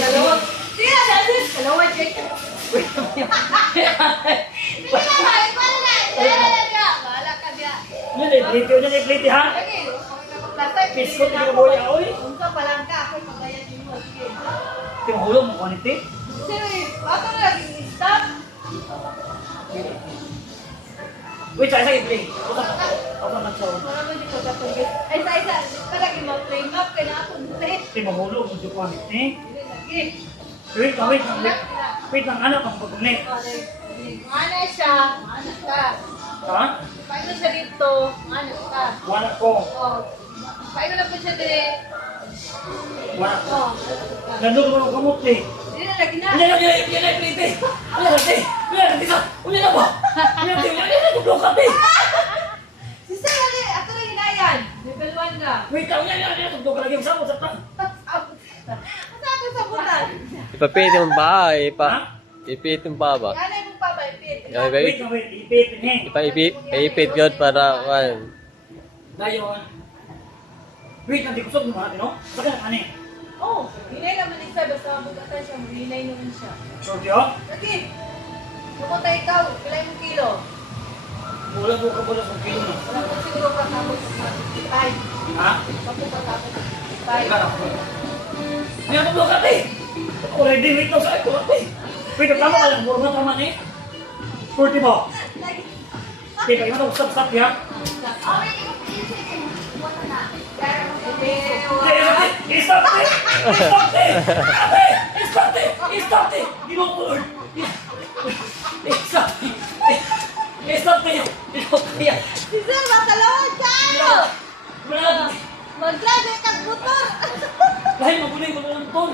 Dalawa. Sige na, Francis. Dalawa, Jake. Bahala ka diya. Plate ha? Piskot na boy oy. Unsa pa lang ka, ako pagbayad mo. Sige. Timahulog mo kaniti. Sige, ato na lagi stop. Wait, sa i-play. Ako na sa. Wala man dito sa tubig. Ay, isa. Palagi mo frame up kay na ako dito. Timahulog mo jud kaniti. Lagi. Wait, wait ang anak ang pag-connect. Mana siya, mana ka. Ha? Paano siya dito? Mana ka. Wala ko. Oh. Paano lang po siya dire? Wala ko. Oh. Nandun mo ang kamot eh. Hindi na lagi na. Yan na plate eh. Unya na ba? Unya na blokat eh. Sisa lagi, ako lang hinayan. Level 1 na. Wait, unya na blokat lagi sa mo sa ta. Asa ako sa butan? Ipapit yung ba? Ha? Ipit yung ba ba? Yan ay mong pabaypit. Wait, ipipin eh. Ipit yun para kan. Dayon. Wait, nanti kusog mo natin, no? Saka na ani. Oh, hinay naman isa basta mabugatan siya, hinay naman siya. Sorry, oh. Lagi. Pumunta ikaw, kilay mong kilo. Wala mo ka pala sa kilo na. Wala ko siguro ka tapos sa 55. Ha? Kapag tapos sa Wala 55. ako. May ako blokat eh. Already, wait lang sa akin, blokat eh. Wait, tama ka lang, burma tama eh. 40 mo. Okay, pag iman ako stop ya. Stop it! Di mo ko, Lord. Stop kayo. Di mo kaya. Si Sir, matalawad kayo! Wala. Mag-drive kang motor! Dahil maguloy mo ng tol.